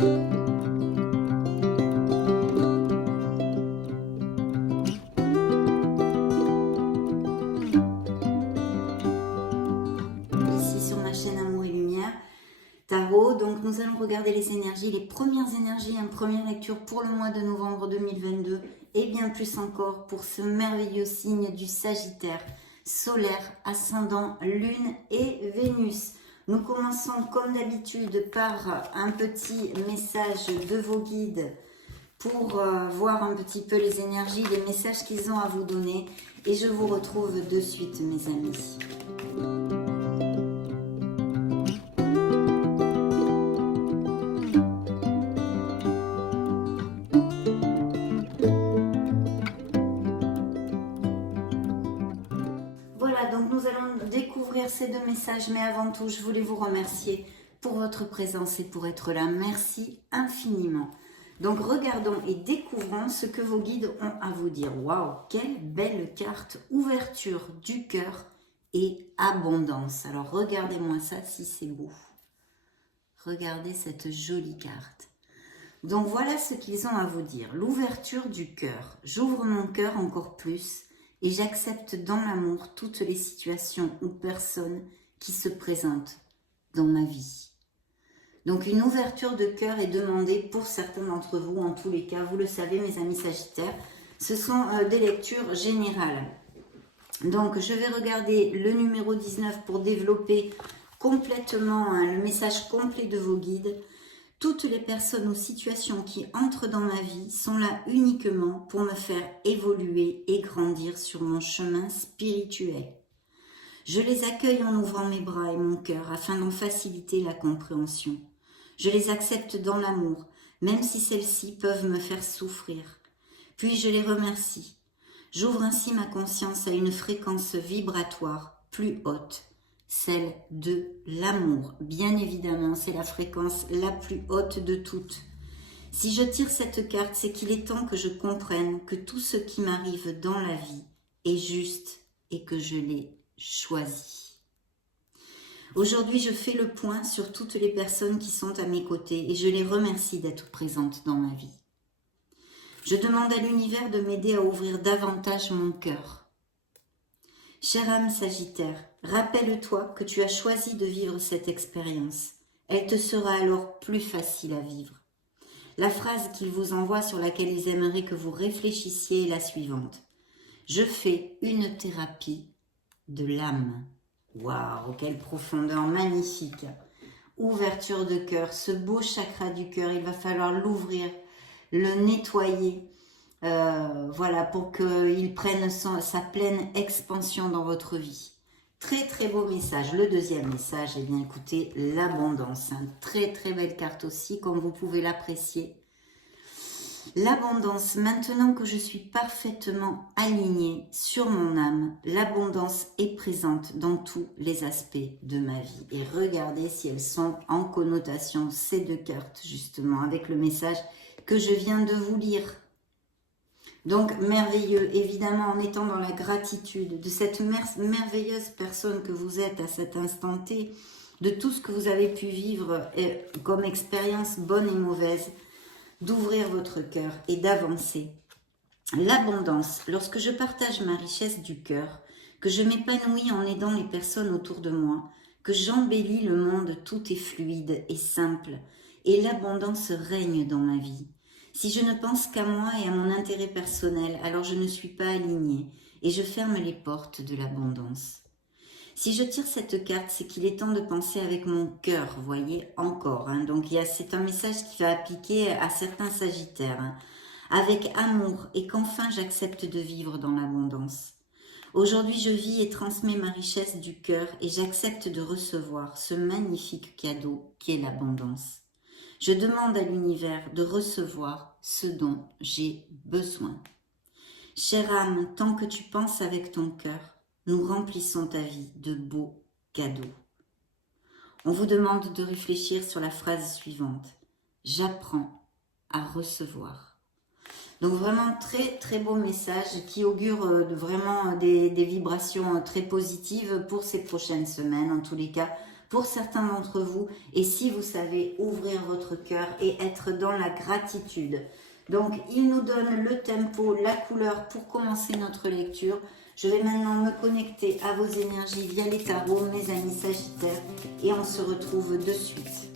Ici sur ma chaîne Amour et Lumière Tarot, donc nous allons regarder les énergies, les premières énergies, une première lecture pour le mois de novembre 2022 et bien plus encore pour ce merveilleux signe du Sagittaire, solaire, ascendant, lune et Vénus. Nous commençons comme d'habitude par un petit message de vos guides pour voir un petit peu les énergies, les messages qu'ils ont à vous donner et je vous retrouve de suite mes amis. Voilà, donc nous allons découvrir ces deux messages, mais avant tout, je voulais vous remercier pour votre présence et pour être là. Merci infiniment. Donc regardons et découvrons ce que vos guides ont à vous dire. Waouh, quelle belle carte! Ouverture du cœur et abondance. Alors regardez-moi ça si c'est beau. Regardez cette jolie carte. Donc voilà ce qu'ils ont à vous dire. L'ouverture du cœur. J'ouvre mon cœur encore plus et j'accepte dans l'amour toutes les situations ou personnes qui se présentent dans ma vie. Donc une ouverture de cœur est demandée pour certains d'entre vous, en tous les cas, vous le savez mes amis Sagittaires, ce sont des lectures générales. Donc je vais regarder le numéro 19 pour développer complètement le message complet de vos guides. Toutes les personnes ou situations qui entrent dans ma vie sont là uniquement pour me faire évoluer et grandir sur mon chemin spirituel. Je les accueille en ouvrant mes bras et mon cœur afin d'en faciliter la compréhension. Je les accepte dans l'amour, même si celles-ci peuvent me faire souffrir. Puis je les remercie. J'ouvre ainsi ma conscience à une fréquence vibratoire plus haute, celle de l'amour. Bien évidemment, c'est la fréquence la plus haute de toutes. Si je tire cette carte, c'est qu'il est temps que je comprenne que tout ce qui m'arrive dans la vie est juste et que je l'ai choisi. Aujourd'hui, je fais le point sur toutes les personnes qui sont à mes côtés et je les remercie d'être présentes dans ma vie. Je demande à l'univers de m'aider à ouvrir davantage mon cœur. Chère âme Sagittaire, rappelle-toi que tu as choisi de vivre cette expérience. Elle te sera alors plus facile à vivre. La phrase qu'ils vous envoient sur laquelle ils aimeraient que vous réfléchissiez est la suivante. Je fais une thérapie de l'âme. Waouh, quelle profondeur magnifique. Ouverture de cœur, ce beau chakra du cœur, il va falloir l'ouvrir, le nettoyer. Voilà, pour qu'il prenne sa pleine expansion dans votre vie. Très très beau message. Le deuxième message, eh bien écoutez, l'abondance. Très très belle carte aussi, comme vous pouvez l'apprécier. L'abondance, maintenant que je suis parfaitement alignée sur mon âme, l'abondance est présente dans tous les aspects de ma vie. Et regardez si elles sont en connotation, ces deux cartes justement, avec le message que je viens de vous lire. Donc merveilleux, évidemment en étant dans la gratitude de cette merveilleuse personne que vous êtes à cet instant T, de tout ce que vous avez pu vivre comme expérience bonne et mauvaise, d'ouvrir votre cœur et d'avancer. L'abondance, lorsque je partage ma richesse du cœur, que je m'épanouis en aidant les personnes autour de moi, que j'embellis le monde, tout est fluide et simple, et l'abondance règne dans ma vie. Si je ne pense qu'à moi et à mon intérêt personnel, alors je ne suis pas alignée et je ferme les portes de l'abondance. Si je tire cette carte, c'est qu'il est temps de penser avec mon cœur, voyez, encore. Donc c'est un message qui va appliquer à certains Sagittaires, avec amour et qu'enfin j'accepte de vivre dans l'abondance. Aujourd'hui, je vis et transmets ma richesse du cœur et j'accepte de recevoir ce magnifique cadeau qui est l'abondance. Je demande à l'univers de recevoir ce dont j'ai besoin. Chère âme, tant que tu penses avec ton cœur, nous remplissons ta vie de beaux cadeaux. On vous demande de réfléchir sur la phrase suivante. J'apprends à recevoir. Donc vraiment très très beau message qui augure vraiment des vibrations très positives pour ces prochaines semaines. En tous les cas, pour certains d'entre vous, et si vous savez ouvrir votre cœur et être dans la gratitude. Donc, il nous donne le tempo, la couleur pour commencer notre lecture. Je vais maintenant me connecter à vos énergies via les tarots, mes amis Sagittaires, et on se retrouve de suite.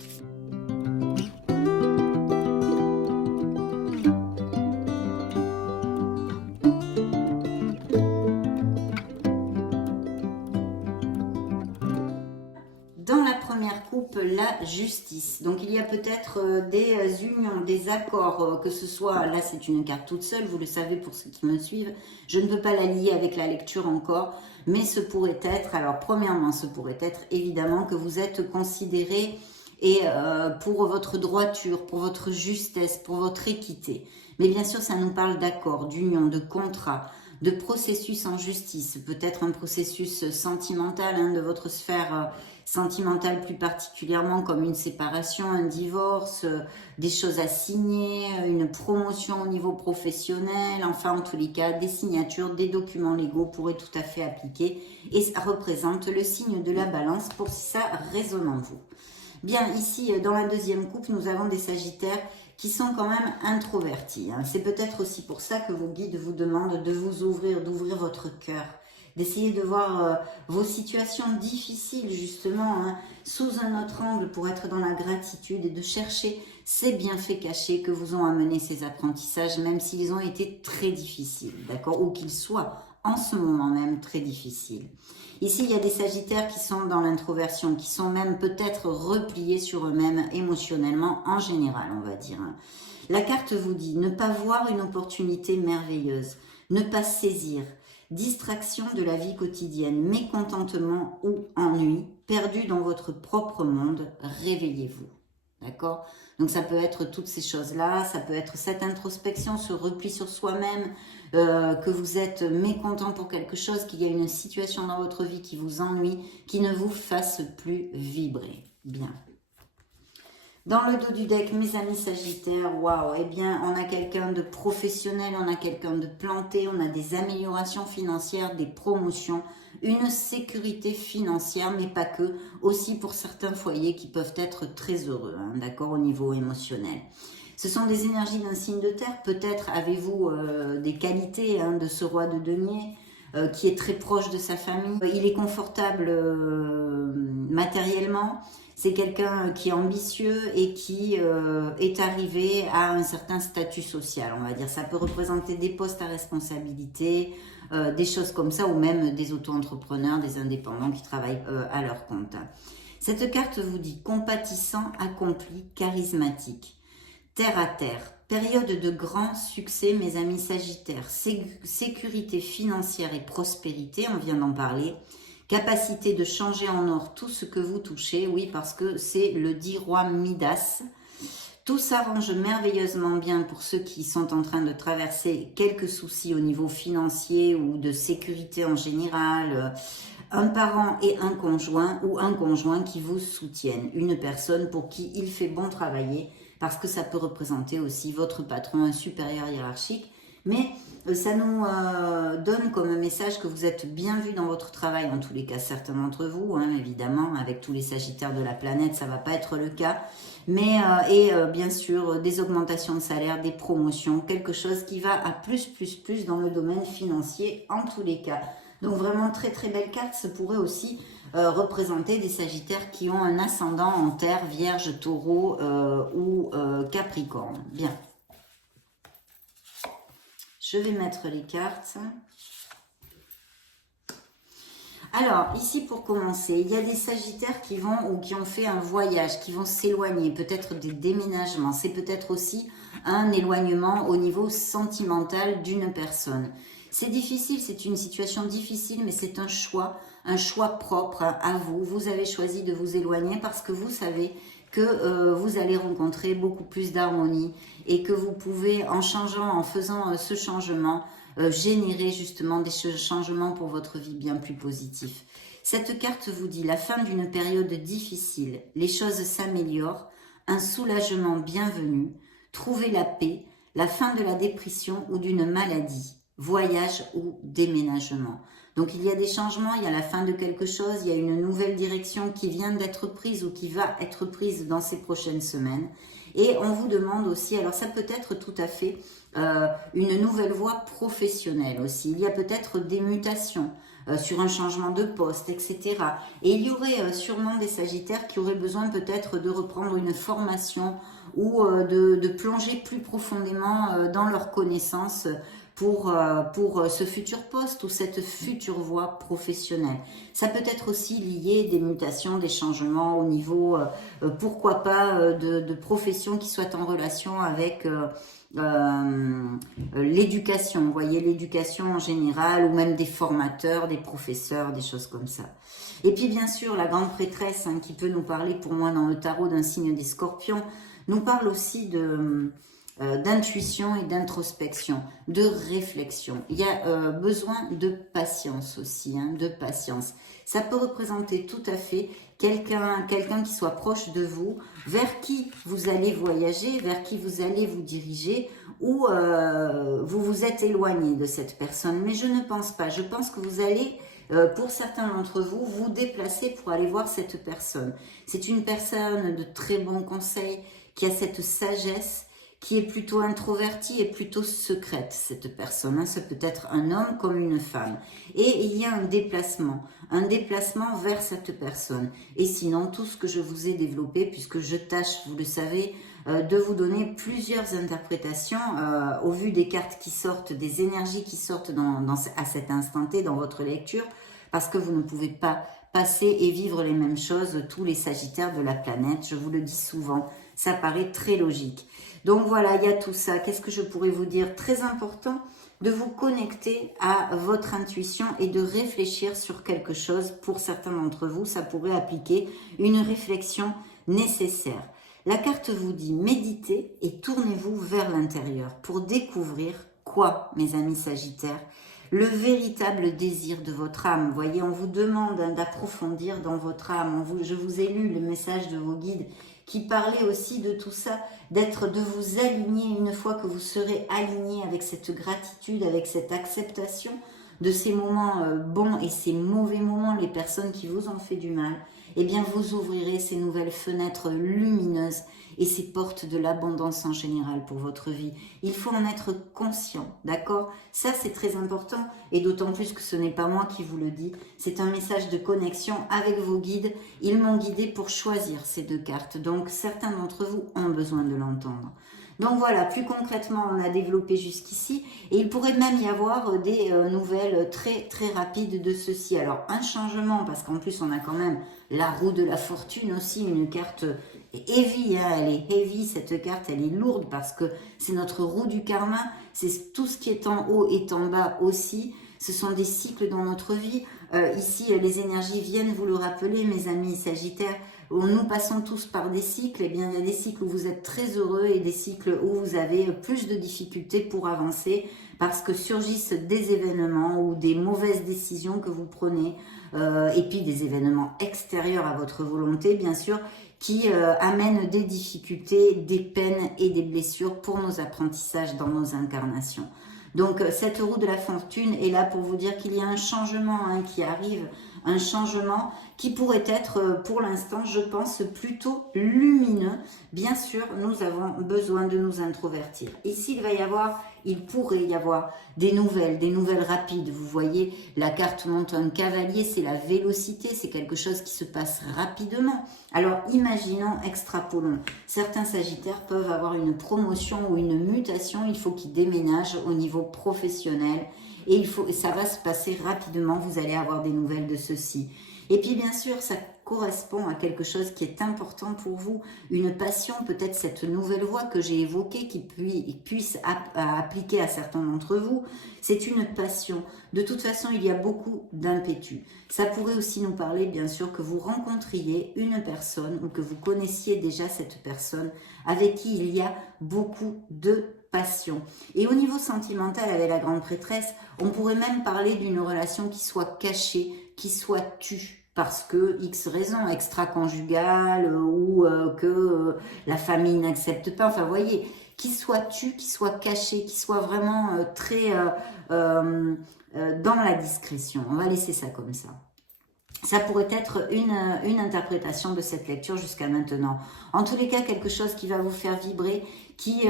Dans la première coupe, la justice. Donc il y a peut-être des unions, des accords, que ce soit, là c'est une carte toute seule, vous le savez pour ceux qui me suivent, je ne peux pas la lier avec la lecture encore, mais ce pourrait être, alors premièrement ce pourrait être évidemment que vous êtes considéré et pour votre droiture, pour votre justesse, pour votre équité. Mais bien sûr ça nous parle d'accords, d'union, de contrat, de processus en justice, peut-être un processus sentimental de votre sphère sentimentale plus particulièrement, comme une séparation, un divorce, des choses à signer, une promotion au niveau professionnel, enfin en tous les cas des signatures, des documents légaux pourraient tout à fait appliquer, et ça représente le signe de la balance pour si ça résonne en vous. Bien, ici dans la deuxième coupe, nous avons des Sagittaires qui sont quand même introvertis. C'est peut-être aussi pour ça que vos guides vous demandent de vous ouvrir, d'ouvrir votre cœur, d'essayer de voir vos situations difficiles justement sous un autre angle pour être dans la gratitude et de chercher ces bienfaits cachés que vous ont amené ces apprentissages, même s'ils ont été très difficiles, d'accord, ou qu'ils soient en ce moment même très difficiles. Ici, il y a des Sagittaires qui sont dans l'introversion, qui sont même peut-être repliés sur eux-mêmes émotionnellement en général, on va dire. La carte vous dit ne pas voir une opportunité merveilleuse, ne pas saisir, distraction de la vie quotidienne, mécontentement ou ennui, perdu dans votre propre monde, réveillez-vous. D'accord? Donc ça peut être toutes ces choses-là, ça peut être cette introspection, ce repli sur soi-même, que vous êtes mécontent pour quelque chose, qu'il y a une situation dans votre vie qui vous ennuie, qui ne vous fasse plus vibrer. Bien. Dans le dos du deck, mes amis Sagittaires, waouh, eh bien, on a quelqu'un de professionnel, on a quelqu'un de planté, on a des améliorations financières, des promotions, une sécurité financière, mais pas que, aussi pour certains foyers qui peuvent être très heureux, d'accord, au niveau émotionnel. Ce sont des énergies d'un signe de terre, peut-être avez-vous des qualités de ce roi de denier, qui est très proche de sa famille. Il est confortable matériellement. C'est quelqu'un qui est ambitieux et qui est arrivé à un certain statut social, on va dire. Ça peut représenter des postes à responsabilité, des choses comme ça, ou même des auto-entrepreneurs, des indépendants qui travaillent à leur compte. Cette carte vous dit compatissant, accompli, charismatique, terre à terre. Période de grand succès, mes amis Sagittaires. Sécurité financière et prospérité, on vient d'en parler. Capacité de changer en or tout ce que vous touchez, oui, parce que c'est le dit roi Midas. Tout s'arrange merveilleusement bien pour ceux qui sont en train de traverser quelques soucis au niveau financier ou de sécurité en général. Un parent et un conjoint ou un conjoint qui vous soutiennent. Une personne pour qui il fait bon travailler, parce que ça peut représenter aussi votre patron, un supérieur hiérarchique. Mais ça nous donne comme message que vous êtes bien vu dans votre travail, en tous les cas certains d'entre vous, évidemment, avec tous les Sagittaires de la planète, ça ne va pas être le cas. Mais bien sûr, des augmentations de salaire, des promotions, quelque chose qui va à plus dans le domaine financier, en tous les cas. Donc vraiment très très belle carte, ça pourrait aussi représenter des Sagittaires qui ont un ascendant en terre, Vierge, Taureau ou Capricorne. Bien. Je vais mettre les cartes. Alors, ici pour commencer, il y a des Sagittaires qui vont ou qui ont fait un voyage, qui vont s'éloigner, peut-être des déménagements. C'est peut-être aussi un éloignement au niveau sentimental d'une personne. C'est difficile, c'est une situation difficile, mais c'est un choix propre à vous. Vous avez choisi de vous éloigner parce que vous savez que vous allez rencontrer beaucoup plus d'harmonie et que vous pouvez, en faisant ce changement, générer justement des changements pour votre vie bien plus positifs. Cette carte vous dit la fin d'une période difficile, les choses s'améliorent, un soulagement bienvenu, trouver la paix, la fin de la dépression ou d'une maladie, voyage ou déménagement. Donc il y a des changements, il y a la fin de quelque chose, il y a une nouvelle direction qui vient d'être prise ou qui va être prise dans ces prochaines semaines. Et on vous demande aussi, alors ça peut être tout à fait une nouvelle voie professionnelle aussi. Il y a peut-être des mutations sur un changement de poste, etc. Et il y aurait sûrement des Sagittaires qui auraient besoin peut-être de reprendre une formation ou de plonger plus profondément dans leurs connaissances pour ce futur poste ou cette future voie professionnelle. Ça peut être aussi lié des mutations, des changements au niveau, pourquoi pas, de professions qui soient en relation avec l'éducation, vous voyez, l'éducation en général, ou même des formateurs, des professeurs, des choses comme ça. Et puis bien sûr, la grande prêtresse, hein, qui peut nous parler pour moi dans le tarot d'un signe des Scorpions, nous parle aussi d'intuition et d'introspection, de réflexion. Il y a besoin de patience aussi, hein, de patience. Ça peut représenter tout à fait quelqu'un qui soit proche de vous, vers qui vous allez voyager, vers qui vous allez vous diriger, ou vous vous êtes éloigné de cette personne. Mais je ne pense pas. Je pense que vous allez, pour certains d'entre vous, vous déplacer pour aller voir cette personne. C'est une personne de très bons conseils, qui a cette sagesse, qui est plutôt introvertie et plutôt secrète, cette personne. Hein. Ça peut être un homme comme une femme. Et il y a un déplacement vers cette personne. Et sinon, tout ce que je vous ai développé, puisque je tâche, vous le savez, de vous donner plusieurs interprétations au vu des cartes qui sortent, des énergies qui sortent à cet instant T dans votre lecture, parce que vous ne pouvez pas passer et vivre les mêmes choses, tous les Sagittaires de la planète, je vous le dis souvent, ça paraît très logique. Donc voilà, il y a tout ça. Qu'est-ce que je pourrais vous dire? Très important de vous connecter à votre intuition et de réfléchir sur quelque chose. Pour certains d'entre vous, ça pourrait appliquer une réflexion nécessaire. La carte vous dit méditez et tournez-vous vers l'intérieur pour découvrir quoi, mes amis Sagittaires? Le véritable désir de votre âme. Vous voyez, on vous demande d'approfondir dans votre âme. Je vous ai lu le message de vos guides qui parlait aussi de tout ça, de vous aligner une fois que vous serez aligné avec cette gratitude, avec cette acceptation de ces moments bons et ces mauvais moments, les personnes qui vous ont fait du mal. Eh bien, vous ouvrirez ces nouvelles fenêtres lumineuses et ces portes de l'abondance en général pour votre vie. Il faut en être conscient, d'accord? Ça, c'est très important, et d'autant plus que ce n'est pas moi qui vous le dis. C'est un message de connexion avec vos guides. Ils m'ont guidé pour choisir ces deux cartes. Donc, certains d'entre vous ont besoin de l'entendre. Donc voilà, plus concrètement, on a développé jusqu'ici, et il pourrait même y avoir des nouvelles très très rapides de ceci. Alors un changement, parce qu'en plus on a quand même la roue de la fortune aussi, une carte heavy, hein, elle est heavy cette carte, elle est lourde parce que c'est notre roue du karma, c'est tout ce qui est en haut et en bas aussi, ce sont des cycles dans notre vie. Ici, les énergies viennent vous le rappeler, mes amis Sagittaires. Nous passons tous par des cycles. Eh bien, il y a des cycles où vous êtes très heureux et des cycles où vous avez plus de difficultés pour avancer parce que surgissent des événements ou des mauvaises décisions que vous prenez et puis des événements extérieurs à votre volonté, bien sûr, qui amènent des difficultés, des peines et des blessures pour nos apprentissages dans nos incarnations. Donc cette roue de la fortune est là pour vous dire qu'il y a un changement qui arrive, un changement qui pourrait être pour l'instant, je pense, plutôt lumineux. Bien sûr, nous avons besoin de nous introvertir. Ici, il pourrait y avoir des nouvelles rapides. Vous voyez, la carte montre un cavalier, c'est la vélocité, c'est quelque chose qui se passe rapidement. Alors imaginons, extrapolons. Certains Sagittaires peuvent avoir une promotion ou une mutation, il faut qu'ils déménagent au niveau professionnel et ça va se passer rapidement, vous allez avoir des nouvelles de ceci. Et puis bien sûr, ça correspond à quelque chose qui est important pour vous, une passion, peut-être cette nouvelle voie que j'ai évoquée qui puisse appliquer à certains d'entre vous. C'est une passion. De toute façon, il y a beaucoup d'impétus. Ça pourrait aussi nous parler, bien sûr, que vous rencontriez une personne ou que vous connaissiez déjà cette personne avec qui il y a beaucoup de passion. Et au niveau sentimental, avec la grande prêtresse, on pourrait même parler d'une relation qui soit cachée, qui soit tue. parce que X raison, extra-conjugale, ou que la famille n'accepte pas, enfin vous voyez, qui soit tu, qui soit caché, qui soit vraiment très dans la discrétion. On va laisser ça comme ça. Ça pourrait être une interprétation de cette lecture jusqu'à maintenant. En tous les cas, quelque chose qui va vous faire vibrer, qui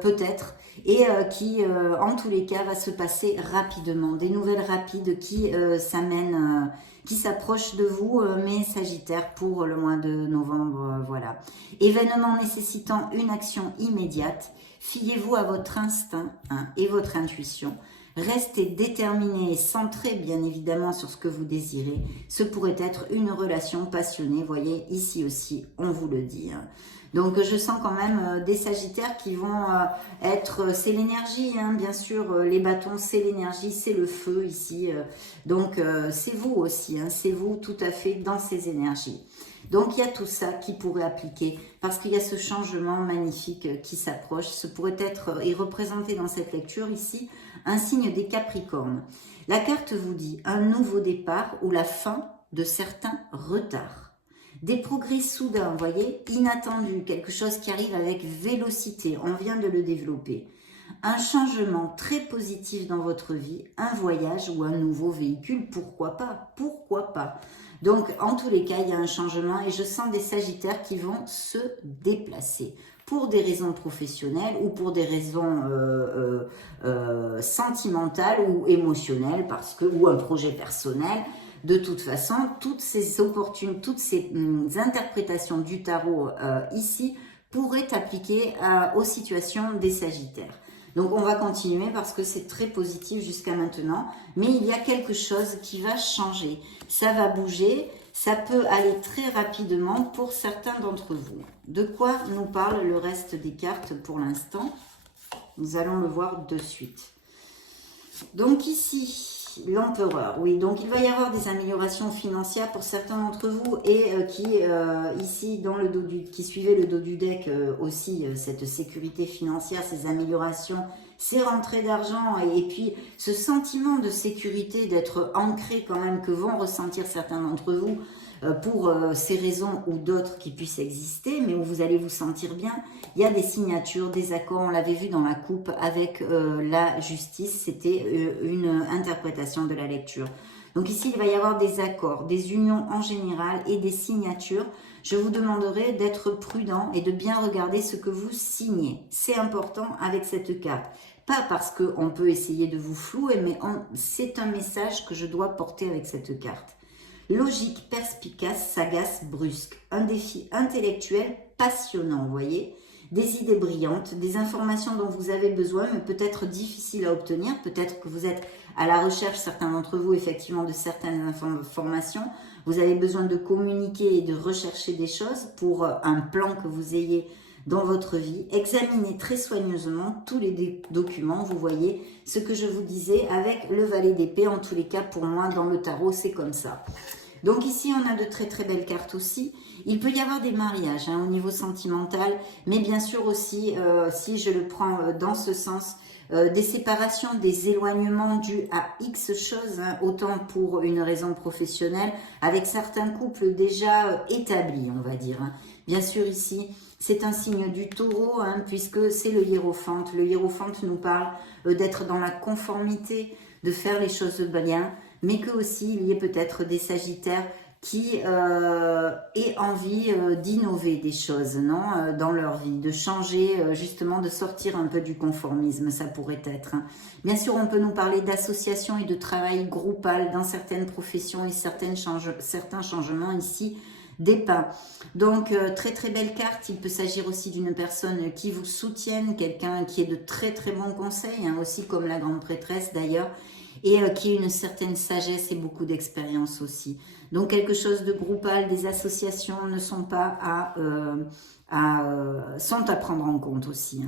peut-être, et qui en tous les cas va se passer rapidement. Des nouvelles rapides qui s'amènent, qui s'approchent de vous, mes Sagittaires, pour le mois de novembre. Voilà. Événement nécessitant une action immédiate. Fiez-vous à votre instinct et votre intuition. Restez déterminé et centré bien évidemment sur ce que vous désirez. Ce pourrait être une relation passionnée, voyez, ici aussi, on vous le dit. Donc je sens quand même des Sagittaires qui vont être, c'est l'énergie, bien sûr, les bâtons c'est l'énergie, c'est le feu ici. Donc c'est vous aussi, c'est vous tout à fait dans ces énergies. Donc il y a tout ça qui pourrait appliquer parce qu'il y a ce changement magnifique qui s'approche. Ce pourrait être et représenté dans cette lecture ici un signe des Capricornes. La carte vous dit un nouveau départ ou la fin de certains retards. Des progrès soudains, vous voyez, inattendus, quelque chose qui arrive avec vélocité, on vient de le développer. Un changement très positif dans votre vie, un voyage ou un nouveau véhicule, pourquoi pas, pourquoi pas. Donc, en tous les cas, il y a un changement et je sens des Sagittaires qui vont se déplacer pour des raisons professionnelles ou pour des raisons sentimentales ou émotionnelles ou un projet personnel. De toute façon, toutes ces opportunités, toutes ces interprétations du tarot ici pourraient appliquer aux situations des Sagittaires. Donc on va continuer parce que c'est très positif jusqu'à maintenant, mais il y a quelque chose qui va changer. Ça va bouger, ça peut aller très rapidement pour certains d'entre vous. De quoi nous parle le reste des cartes pour l'instant? Nous allons le voir de suite. Donc ici, l'empereur, oui, donc il va y avoir des améliorations financières pour certains d'entre vous et qui, ici, dans le dos qui suivait le dos du deck aussi, cette sécurité financière, ces améliorations, ces rentrées d'argent et puis ce sentiment de sécurité, d'être ancré quand même, que vont ressentir certains d'entre vous pour ces raisons ou d'autres qui puissent exister, mais où vous allez vous sentir bien. Il y a des signatures, des accords, on l'avait vu dans la coupe avec la justice, c'était une interprétation de la lecture. Donc ici, il va y avoir des accords, des unions en général et des signatures. Je vous demanderai d'être prudent et de bien regarder ce que vous signez. C'est important avec cette carte. Pas parce qu'on peut essayer de vous flouer, mais c'est un message que je dois porter avec cette carte. Logique, perspicace, sagace, brusque. Un défi intellectuel passionnant, vous voyez. Des idées brillantes, des informations dont vous avez besoin, mais peut-être difficiles à obtenir. Peut-être que vous êtes à la recherche, certains d'entre vous, effectivement, de certaines informations. Vous avez besoin de communiquer et de rechercher des choses pour un plan que vous ayez dans votre vie. Examinez très soigneusement tous les documents. Vous voyez ce que je vous disais avec le valet d'épée. En tous les cas, pour moi, dans le tarot, c'est comme ça. Donc ici, on a de très très belles cartes aussi. Il peut y avoir des mariages au niveau sentimental, mais bien sûr aussi, si je le prends dans ce sens, des séparations, des éloignements dus à X choses, autant pour une raison professionnelle, avec certains couples déjà établis, on va dire. Bien sûr ici, c'est un signe du taureau, puisque c'est le hiérophante. Le hiérophante nous parle d'être dans la conformité, de faire les choses bien, mais que aussi il y ait peut-être des Sagittaires qui aient envie d'innover des choses, non, dans leur vie, de changer, justement, de sortir un peu du conformisme, ça pourrait être. Bien sûr, on peut nous parler d'association et de travail groupal dans certaines professions et certains changements ici dépeints. Donc, très très belle carte. Il peut s'agir aussi d'une personne qui vous soutienne, quelqu'un qui ait de très très bons conseils, aussi comme la grande prêtresse d'ailleurs, et qui a une certaine sagesse et beaucoup d'expérience aussi. Donc quelque chose de groupal, des associations ne sont pas sont à prendre en compte aussi.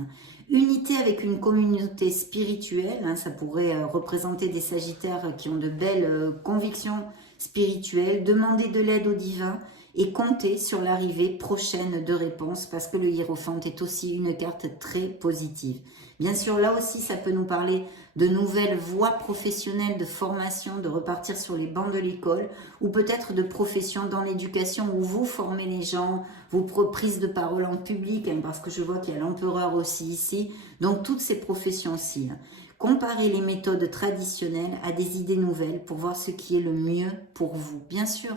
Unité avec une communauté spirituelle, ça pourrait représenter des Sagittaires qui ont de belles convictions spirituelles, demander de l'aide au divin et comptez sur l'arrivée prochaine de réponses parce que le hiérophant est aussi une carte très positive. Bien sûr, là aussi, ça peut nous parler de nouvelles voies professionnelles, de formation, de repartir sur les bancs de l'école ou peut-être de profession dans l'éducation où vous formez les gens, vos prises de parole en public, hein, parce que je vois qu'il y a l'empereur aussi ici. Donc, toutes ces professions-ci. Comparez les méthodes traditionnelles à des idées nouvelles pour voir ce qui est le mieux pour vous. Bien sûr,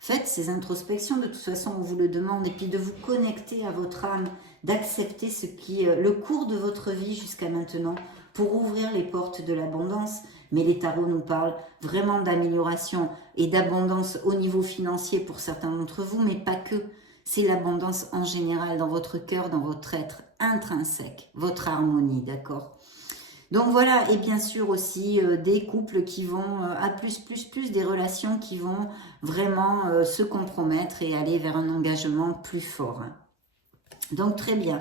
faites ces introspections, de toute façon on vous le demande, et puis de vous connecter à votre âme, d'accepter ce qui est le cours de votre vie jusqu'à maintenant pour ouvrir les portes de l'abondance. Mais les tarots nous parlent vraiment d'amélioration et d'abondance au niveau financier pour certains d'entre vous, mais pas que. C'est l'abondance en général dans votre cœur, dans votre être intrinsèque, votre harmonie, d'accord ? Donc voilà, et bien sûr aussi des couples qui vont à plus, des relations qui vont vraiment se compromettre et aller vers un engagement plus fort. Donc très bien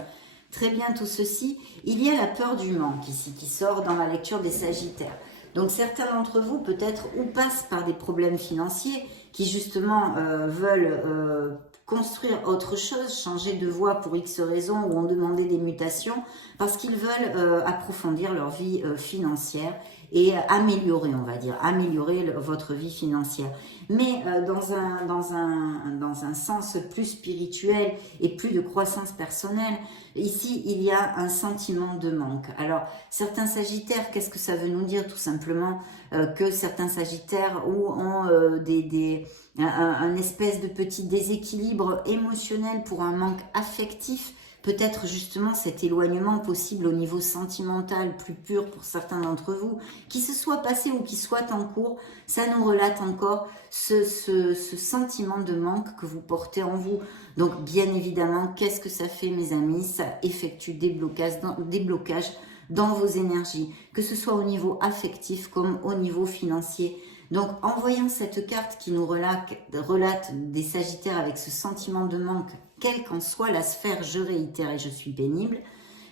tout ceci. Il y a la peur du manque ici qui sort dans la lecture des Sagittaires. Donc certains d'entre vous peut-être ou passent par des problèmes financiers qui justement veulent construire autre chose, changer de voie pour X raisons ou ont demandé des mutations parce qu'ils veulent approfondir leur vie financière et améliorer, on va dire, améliorer votre vie financière. Mais dans un sens plus spirituel et plus de croissance personnelle, ici, il y a un sentiment de manque. Alors, certains Sagittaires, qu'est-ce que ça veut nous dire? Tout simplement que certains Sagittaires ont un espèce de petit déséquilibre émotionnel pour un manque affectif, peut-être justement cet éloignement possible au niveau sentimental plus pur pour certains d'entre vous, qui se soit passé ou qui soit en cours, ça nous relate encore ce sentiment de manque que vous portez en vous. Donc bien évidemment, qu'est-ce que ça fait mes amis? Ça effectue des blocages dans vos énergies, que ce soit au niveau affectif comme au niveau financier. Donc, en voyant cette carte qui nous relate des Sagittaires avec ce sentiment de manque, quelle qu'en soit la sphère, je réitère et je suis pénible,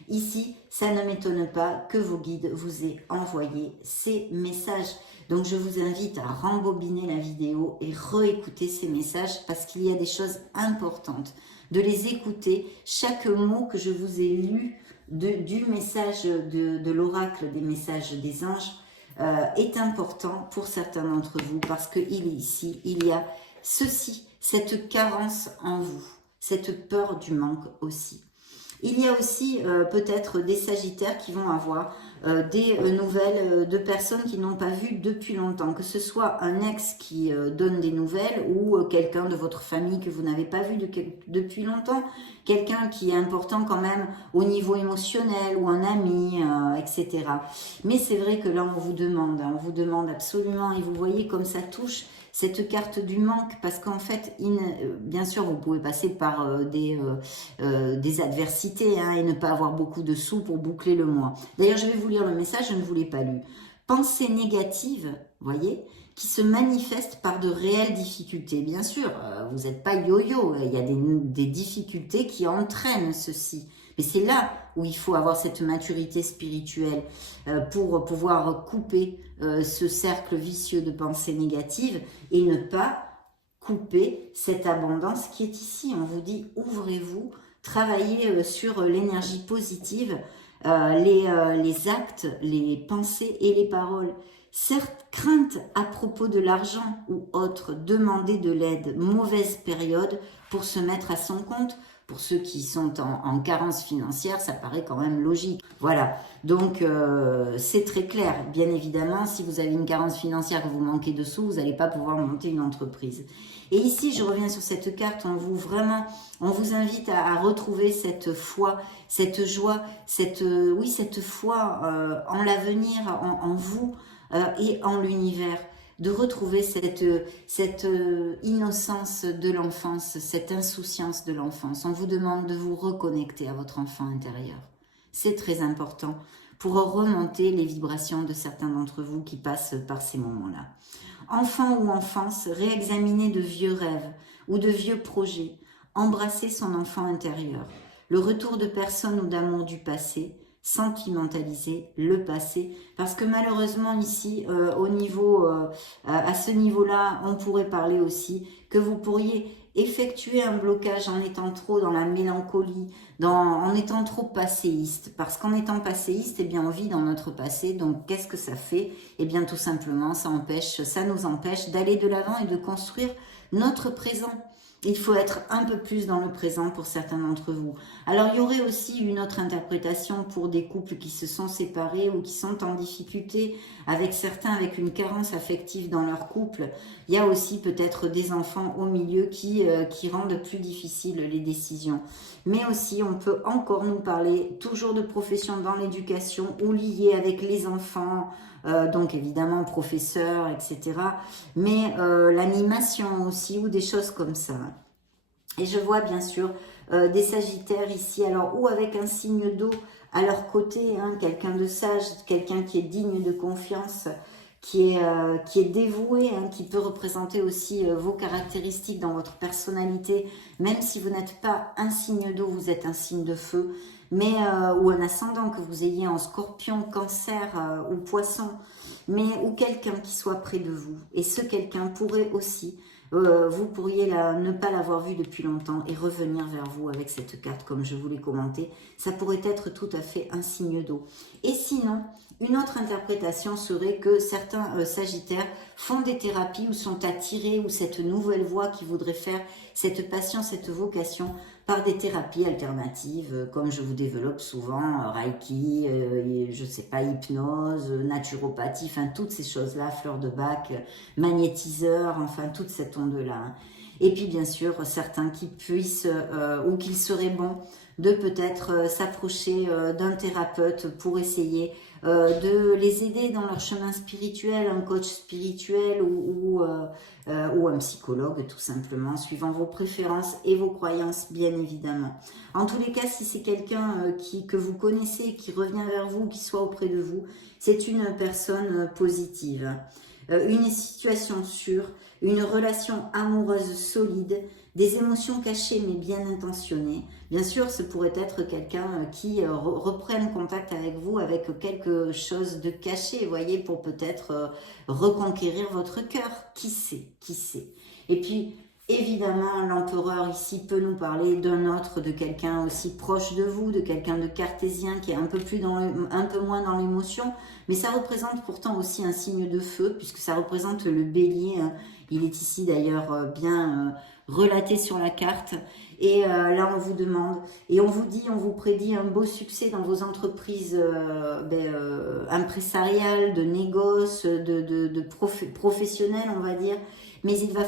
ici, ça ne m'étonne pas que vos guides vous aient envoyé ces messages. Donc, je vous invite à rembobiner la vidéo et réécouter ces messages parce qu'il y a des choses importantes. De les écouter, chaque mot que je vous ai lu du message de l'oracle, des messages des anges, est important pour certains d'entre vous parce qu'il est ici, il y a ceci, cette carence en vous, cette peur du manque aussi. Il y a aussi peut-être des Sagittaires qui vont avoir des nouvelles de personnes qui n'ont pas vu depuis longtemps, que ce soit un ex qui donne des nouvelles ou quelqu'un de votre famille que vous n'avez pas vu depuis longtemps, quelqu'un qui est important quand même au niveau émotionnel ou un ami, etc. Mais c'est vrai que là on vous demande absolument, et vous voyez comme ça touche cette carte du manque, parce qu'en fait, bien sûr, vous pouvez passer par des adversités hein, et ne pas avoir beaucoup de sous pour boucler le mois. D'ailleurs, je vais vous lire le message, je ne vous l'ai pas lu. Pensée négative, voyez, qui se manifeste par de réelles difficultés. Bien sûr, vous n'êtes pas yo-yo, il y a des difficultés qui entraînent ceci. Mais c'est là où il faut avoir cette maturité spirituelle pour pouvoir couper ce cercle vicieux de pensées négatives et ne pas couper cette abondance qui est ici. On vous dit, ouvrez-vous, travaillez sur l'énergie positive, les actes, les pensées et les paroles. Certes, crainte à propos de l'argent ou autre, demander de l'aide, mauvaise période pour se mettre à son compte. Pour ceux qui sont en carence financière, ça paraît quand même logique. Voilà, donc c'est très clair. Bien évidemment, si vous avez une carence financière, que vous manquez de sous, vous n'allez pas pouvoir monter une entreprise. Et ici, je reviens sur cette carte, on vous invite à retrouver cette foi, cette joie, cette foi en l'avenir, en vous et en l'univers. De retrouver cette innocence de l'enfance, cette insouciance de l'enfance. On vous demande de vous reconnecter à votre enfant intérieur. C'est très important pour remonter les vibrations de certains d'entre vous qui passent par ces moments-là. Enfant ou enfance, réexaminer de vieux rêves ou de vieux projets, embrasser son enfant intérieur, le retour de personnes ou d'amour du passé, sentimentaliser le passé, parce que malheureusement ici à ce niveau-là, on pourrait parler aussi que vous pourriez effectuer un blocage en étant trop dans la mélancolie, en étant trop passéiste. Parce qu'en étant passéiste, eh bien, on vit dans notre passé. Donc, qu'est-ce que ça fait? Eh bien, tout simplement, ça nous empêche d'aller de l'avant et de construire notre présent. Il faut être un peu plus dans le présent pour certains d'entre vous. Alors, il y aurait aussi une autre interprétation pour des couples qui se sont séparés ou qui sont en difficulté, avec certains avec une carence affective dans leur couple. Il y a aussi peut-être des enfants au milieu qui rendent plus difficiles les décisions. Mais aussi, on peut encore nous parler toujours de profession dans l'éducation ou liée avec les enfants, donc évidemment professeur, etc. Mais l'animation aussi ou des choses comme ça. Et je vois bien sûr des sagittaires ici, alors ou avec un signe d'eau à leur côté, hein, quelqu'un de sage, quelqu'un qui est digne de confiance, qui est dévoué, hein, qui peut représenter aussi vos caractéristiques dans votre personnalité, même si vous n'êtes pas un signe d'eau, vous êtes un signe de feu, mais ou un ascendant que vous ayez en scorpion, cancer ou poisson, mais ou quelqu'un qui soit près de vous. Et ce quelqu'un pourrait aussi, vous pourriez ne pas l'avoir vu depuis longtemps et revenir vers vous avec cette carte comme je vous l'ai commenté. Ça pourrait être tout à fait un signe d'eau. Et sinon, une autre interprétation serait que certains sagittaires font des thérapies ou sont attirés, ou cette nouvelle voie qui voudrait faire cette passion, cette vocation, par des thérapies alternatives, comme je vous développe souvent, Reiki, je sais pas, hypnose, naturopathie, enfin toutes ces choses-là, fleurs de bac, magnétiseur, enfin toute cette onde-là. Et puis bien sûr, certains qui puissent, ou qu'il serait bon de peut-être s'approcher d'un thérapeute pour essayer de les aider dans leur chemin spirituel, un coach spirituel ou un psychologue tout simplement, suivant vos préférences et vos croyances bien évidemment. En tous les cas, si c'est quelqu'un que vous connaissez, qui revient vers vous, qui soit auprès de vous, c'est une personne positive. Une situation sûre, une relation amoureuse solide, des émotions cachées mais bien intentionnées. Bien sûr, ce pourrait être quelqu'un qui reprenne contact avec vous avec quelque chose de caché, vous voyez, pour peut-être reconquérir votre cœur. Qui sait, qui sait. Et puis, évidemment, l'empereur ici peut nous parler d'un autre, de quelqu'un aussi proche de vous, de quelqu'un de cartésien qui est un peu moins dans l'émotion, mais ça représente pourtant aussi un signe de feu, puisque ça représente le bélier, hein. Il est ici d'ailleurs bien relaté sur la carte. Et là, on vous demande, et on vous dit, on vous prédit un beau succès dans vos entreprises impresariales, de négoces, professionnelles, on va dire. Mais il va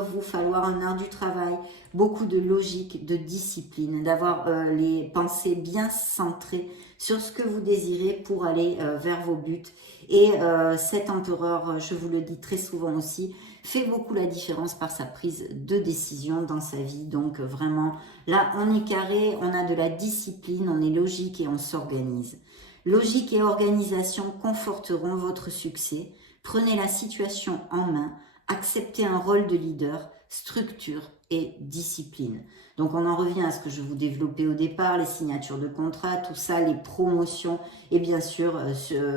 vous falloir un art du travail, beaucoup de logique, de discipline, d'avoir les pensées bien centrées sur ce que vous désirez pour aller vers vos buts. Et cet empereur, je vous le dis très souvent aussi, fait beaucoup la différence par sa prise de décision dans sa vie. Donc vraiment, là, on est carré, on a de la discipline, on est logique et on s'organise. Logique et organisation conforteront votre succès. Prenez la situation en main, acceptez un rôle de leader, structure et discipline. Donc on en revient à ce que je vous développais au départ, les signatures de contrat, tout ça, les promotions et bien sûr,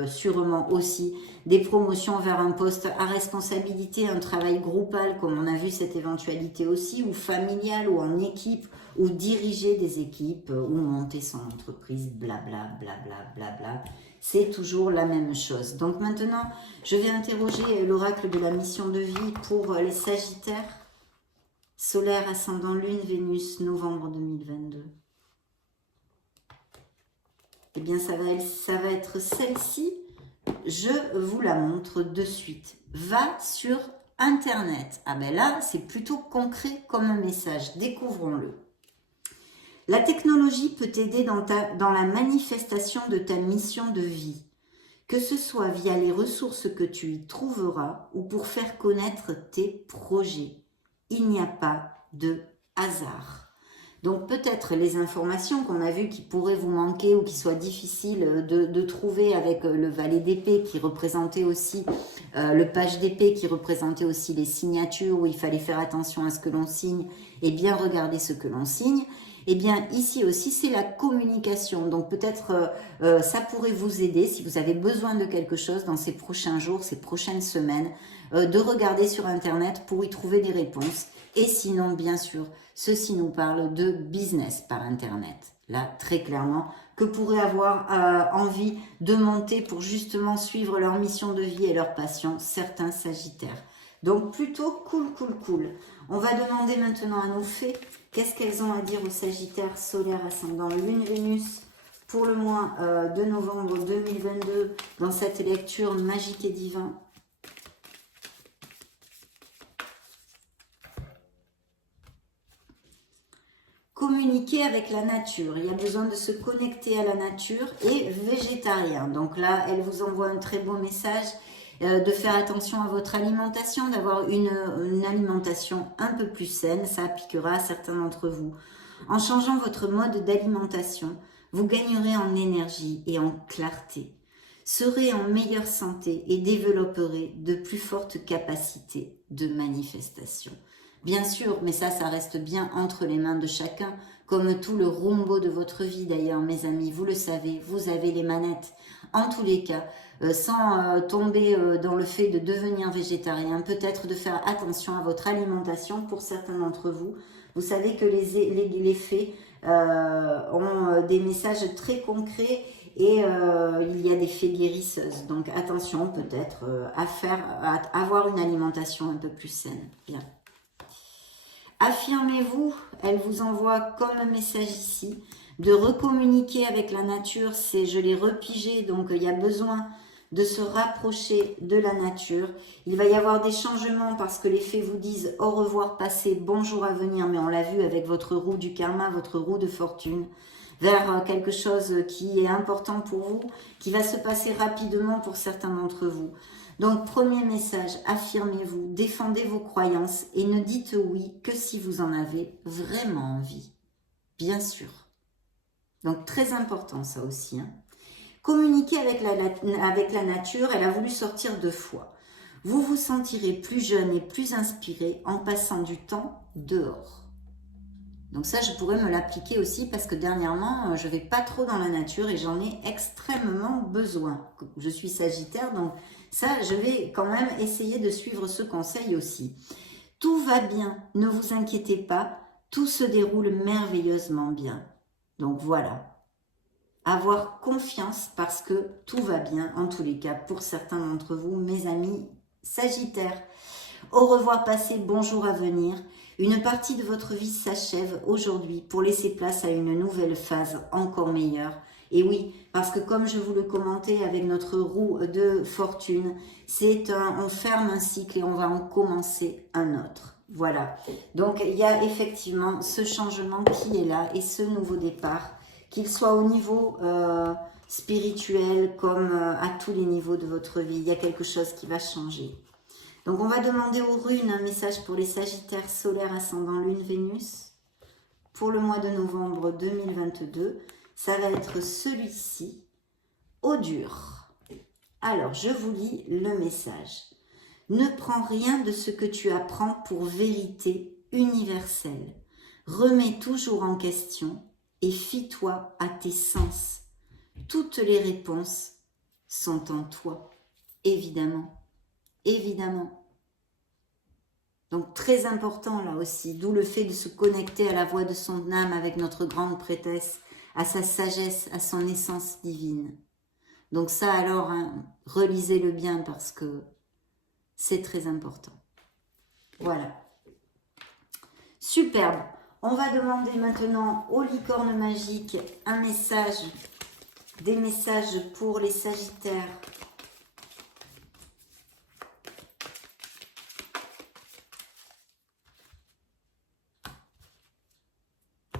sûrement aussi des promotions vers un poste à responsabilité, un travail groupal comme on a vu cette éventualité aussi, ou familial ou en équipe, ou diriger des équipes, ou monter son entreprise, blabla, blabla, blabla. C'est toujours la même chose. Donc maintenant, je vais interroger l'oracle de la mission de vie pour les Sagittaires. Solaire, ascendant, lune, Vénus, novembre 2022. Eh bien, ça va être celle-ci. Je vous la montre de suite. Va sur Internet. Ah ben là, c'est plutôt concret comme un message. Découvrons-le. La technologie peut t'aider dans la manifestation de ta mission de vie, que ce soit via les ressources que tu y trouveras ou pour faire connaître tes projets. Il n'y a pas de hasard. Donc peut-être les informations qu'on a vues qui pourraient vous manquer ou qui soient difficiles de trouver avec le valet d'épée qui représentait aussi, le page d'épée qui représentait aussi les signatures où il fallait faire attention à ce que l'on signe et bien regarder ce que l'on signe. Eh bien, ici aussi, c'est la communication. Donc, peut-être ça pourrait vous aider, si vous avez besoin de quelque chose dans ces prochains jours, ces prochaines semaines, de regarder sur Internet pour y trouver des réponses. Et sinon, bien sûr, ceci nous parle de business par Internet. Là, très clairement, que pourraient avoir envie de monter pour justement suivre leur mission de vie et leur passion, certains Sagittaires. Donc plutôt cool, cool, cool. On va demander maintenant à nos fées, qu'est-ce qu'elles ont à dire aux Sagittaires solaires ascendant Lune Vénus pour le mois de novembre 2022 dans cette lecture magique et divin. Communiquer avec la nature. Il y a besoin de se connecter à la nature et végétarien. Donc là, elle vous envoie un très beau message de faire attention à votre alimentation, d'avoir une alimentation un peu plus saine. Ça appliquera à certains d'entre vous. En changeant votre mode d'alimentation, vous gagnerez en énergie et en clarté. Serez en meilleure santé et développerez de plus fortes capacités de manifestation. Bien sûr, mais ça reste bien entre les mains de chacun, comme tout le rumbo de votre vie d'ailleurs, mes amis, vous le savez, vous avez les manettes. En tous les cas, sans tomber dans le fait de devenir végétarien, peut-être de faire attention à votre alimentation pour certains d'entre vous. Vous savez que les fées ont des messages très concrets et il y a des fées guérisseuses. Donc attention peut-être à avoir une alimentation un peu plus saine. Bien. Affirmez-vous, elle vous envoie comme un message ici, de recommuniquer avec la nature, c'est je l'ai repigé, donc il y a besoin de se rapprocher de la nature. Il va y avoir des changements parce que les fées vous disent au revoir passé, bonjour à venir, mais on l'a vu avec votre roue du karma, votre roue de fortune, vers quelque chose qui est important pour vous, qui va se passer rapidement pour certains d'entre vous. Donc, premier message, affirmez-vous, défendez vos croyances et ne dites oui que si vous en avez vraiment envie. Bien sûr. Donc, très important ça aussi. Communiquer avec la nature, elle a voulu sortir 2 fois. Vous vous sentirez plus jeune et plus inspiré en passant du temps dehors. Donc ça, je pourrais me l'appliquer aussi parce que dernièrement, je ne vais pas trop dans la nature et j'en ai extrêmement besoin. Je suis Sagittaire, donc ça, je vais quand même essayer de suivre ce conseil aussi. Tout va bien, ne vous inquiétez pas, tout se déroule merveilleusement bien. Donc voilà, avoir confiance parce que tout va bien, en tous les cas, pour certains d'entre vous, mes amis Sagittaires. Au revoir passé, bonjour à venir. Une partie de votre vie s'achève aujourd'hui pour laisser place à une nouvelle phase encore meilleure. Et oui, parce que comme je vous le commentais avec notre roue de fortune, on ferme un cycle et on va en commencer un autre. Voilà. Donc il y a effectivement ce changement qui est là et ce nouveau départ, qu'il soit au niveau spirituel comme à tous les niveaux de votre vie. Il y a quelque chose qui va changer. Donc, on va demander aux runes un message pour les Sagittaires solaires ascendant Lune Vénus pour le mois de novembre 2022. Ça va être celui-ci, au dur. Alors, je vous lis le message. Ne prends rien de ce que tu apprends pour vérité universelle. Remets toujours en question et fie-toi à tes sens. Toutes les réponses sont en toi, évidemment. Évidemment. Donc très important là aussi, d'où le fait de se connecter à la voix de son âme avec notre grande prêtresse, à sa sagesse, à son essence divine. Donc ça alors, relisez-le bien parce que c'est très important. Voilà. Superbe. On va demander maintenant aux licornes magiques un message, des messages pour les Sagittaires.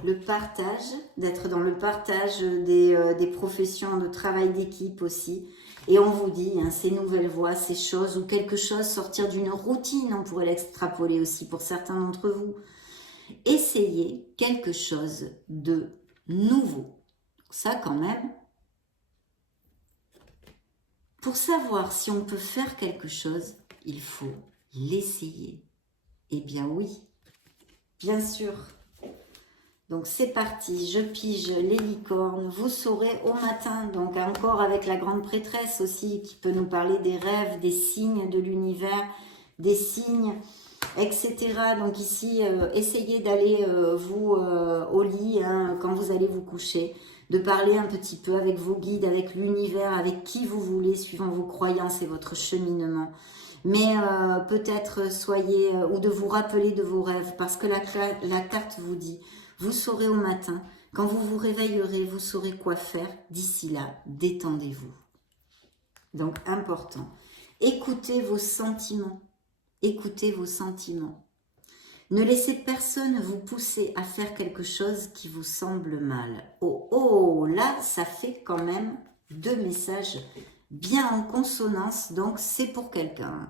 Le partage, d'être dans le partage des professions de travail d'équipe aussi. Et on vous dit, ces nouvelles voies, ces choses, ou quelque chose, sortir d'une routine, on pourrait l'extrapoler aussi pour certains d'entre vous. Essayez quelque chose de nouveau. Ça quand même, pour savoir si on peut faire quelque chose, il faut l'essayer. Eh bien oui, bien sûr. Donc c'est parti, je pige les licornes, vous saurez au matin, donc encore avec la grande prêtresse aussi, qui peut nous parler des rêves, des signes de l'univers, des signes etc. Donc ici, essayez d'aller vous au lit hein, quand vous allez vous coucher, de parler un petit peu avec vos guides, avec l'univers, avec qui vous voulez, suivant vos croyances et votre cheminement. Mais peut-être soyez, ou de vous rappeler de vos rêves, parce que la carte vous dit, vous saurez au matin, quand vous vous réveillerez, vous saurez quoi faire. D'ici là, détendez-vous. Donc, important. Écoutez vos sentiments. Écoutez vos sentiments. Ne laissez personne vous pousser à faire quelque chose qui vous semble mal. Oh, oh, là, ça fait quand même 2 messages bien en consonance, donc c'est pour quelqu'un.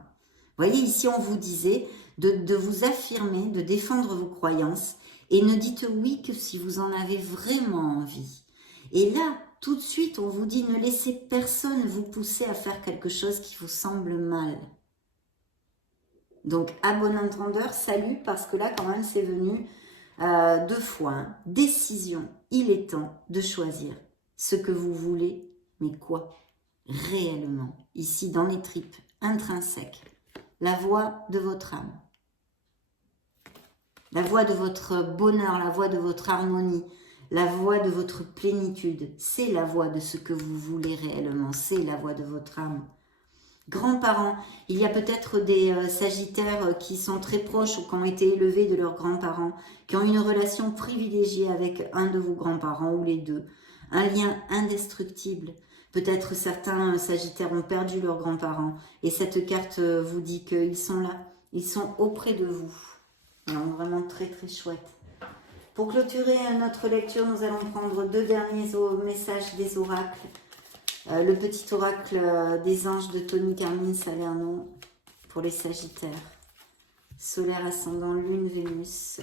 Vous voyez, ici, on vous disait de vous affirmer, de défendre vos croyances, et ne dites oui que si vous en avez vraiment envie. Et là, tout de suite, on vous dit, ne laissez personne vous pousser à faire quelque chose qui vous semble mal. Donc, à bon entendeur, salut, parce que là, quand même, c'est venu 2 fois. Hein. Décision, il est temps de choisir ce que vous voulez, mais quoi réellement, ici dans les tripes, intrinsèques, la voix de votre âme, la voix de votre bonheur, la voix de votre harmonie, la voix de votre plénitude, c'est la voix de ce que vous voulez réellement, c'est la voix de votre âme. Grands-parents, il y a peut-être des sagittaires qui sont très proches ou qui ont été élevés de leurs grands-parents, qui ont une relation privilégiée avec un de vos grands-parents ou les deux, un lien indestructible. Peut-être certains sagittaires ont perdu leurs grands-parents et cette carte vous dit qu'ils sont là, ils sont auprès de vous. Alors, vraiment très très chouette. Pour clôturer notre lecture, nous allons prendre 2 derniers messages des oracles. Le petit oracle des anges de Tony Carmine Salerno pour les sagittaires. Solaire, ascendant, lune, Vénus.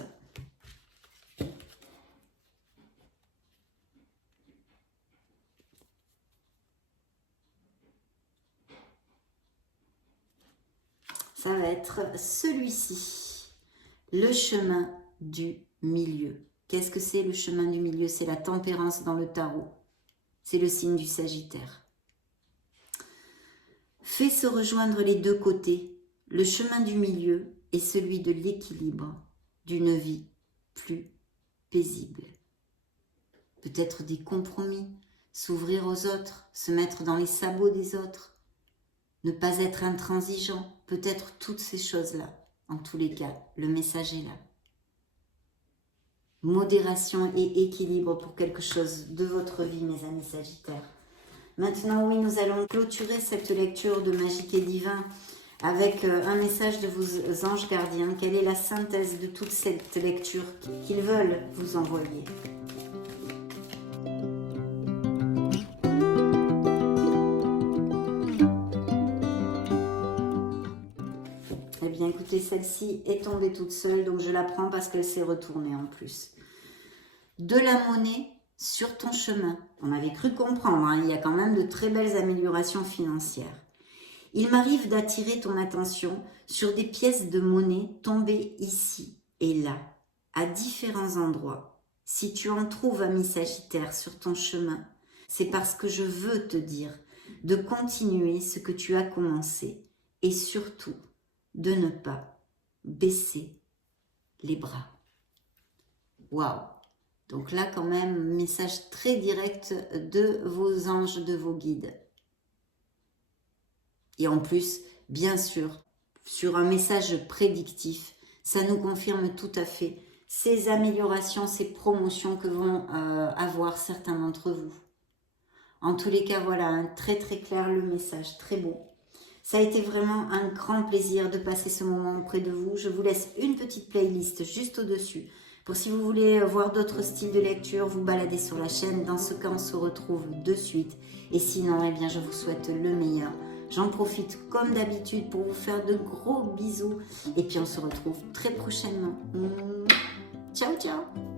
Ça va être celui-ci, le chemin du milieu. Qu'est-ce que c'est le chemin du milieu? C'est la tempérance dans le tarot. C'est le signe du Sagittaire. Fait se rejoindre les 2 côtés. Le chemin du milieu est celui de l'équilibre, d'une vie plus paisible. Peut-être des compromis, s'ouvrir aux autres, se mettre dans les sabots des autres. Ne pas être intransigeant, peut-être toutes ces choses-là. En tous les cas, le message est là. Modération et équilibre pour quelque chose de votre vie, mes amis sagittaires. Maintenant, oui, nous allons clôturer cette lecture de Magique et Divin avec un message de vos anges gardiens. Quelle est la synthèse de toute cette lecture qu'ils veulent vous envoyer ? Eh bien, écoutez, celle-ci est tombée toute seule, donc je la prends parce qu'elle s'est retournée en plus. De la monnaie sur ton chemin. On avait cru comprendre, hein, il y a quand même de très belles améliorations financières. Il m'arrive d'attirer ton attention sur des pièces de monnaie tombées ici et là, à différents endroits. Si tu en trouves, ami Sagittaire, sur ton chemin, c'est parce que je veux te dire de continuer ce que tu as commencé et surtout de ne pas baisser les bras. Waouh! Donc là, quand même, message très direct de vos anges, de vos guides. Et en plus, bien sûr, sur un message prédictif, ça nous confirme tout à fait ces améliorations, ces promotions que vont avoir certains d'entre vous. En tous les cas, voilà, un très très clair le message, très beau. Ça a été vraiment un grand plaisir de passer ce moment auprès de vous. Je vous laisse une petite playlist juste au-dessus. Pour si vous voulez voir d'autres styles de lecture, vous baladez sur la chaîne. Dans ce cas, on se retrouve de suite. Et sinon, eh bien, je vous souhaite le meilleur. J'en profite comme d'habitude pour vous faire de gros bisous. Et puis, on se retrouve très prochainement. Ciao, ciao!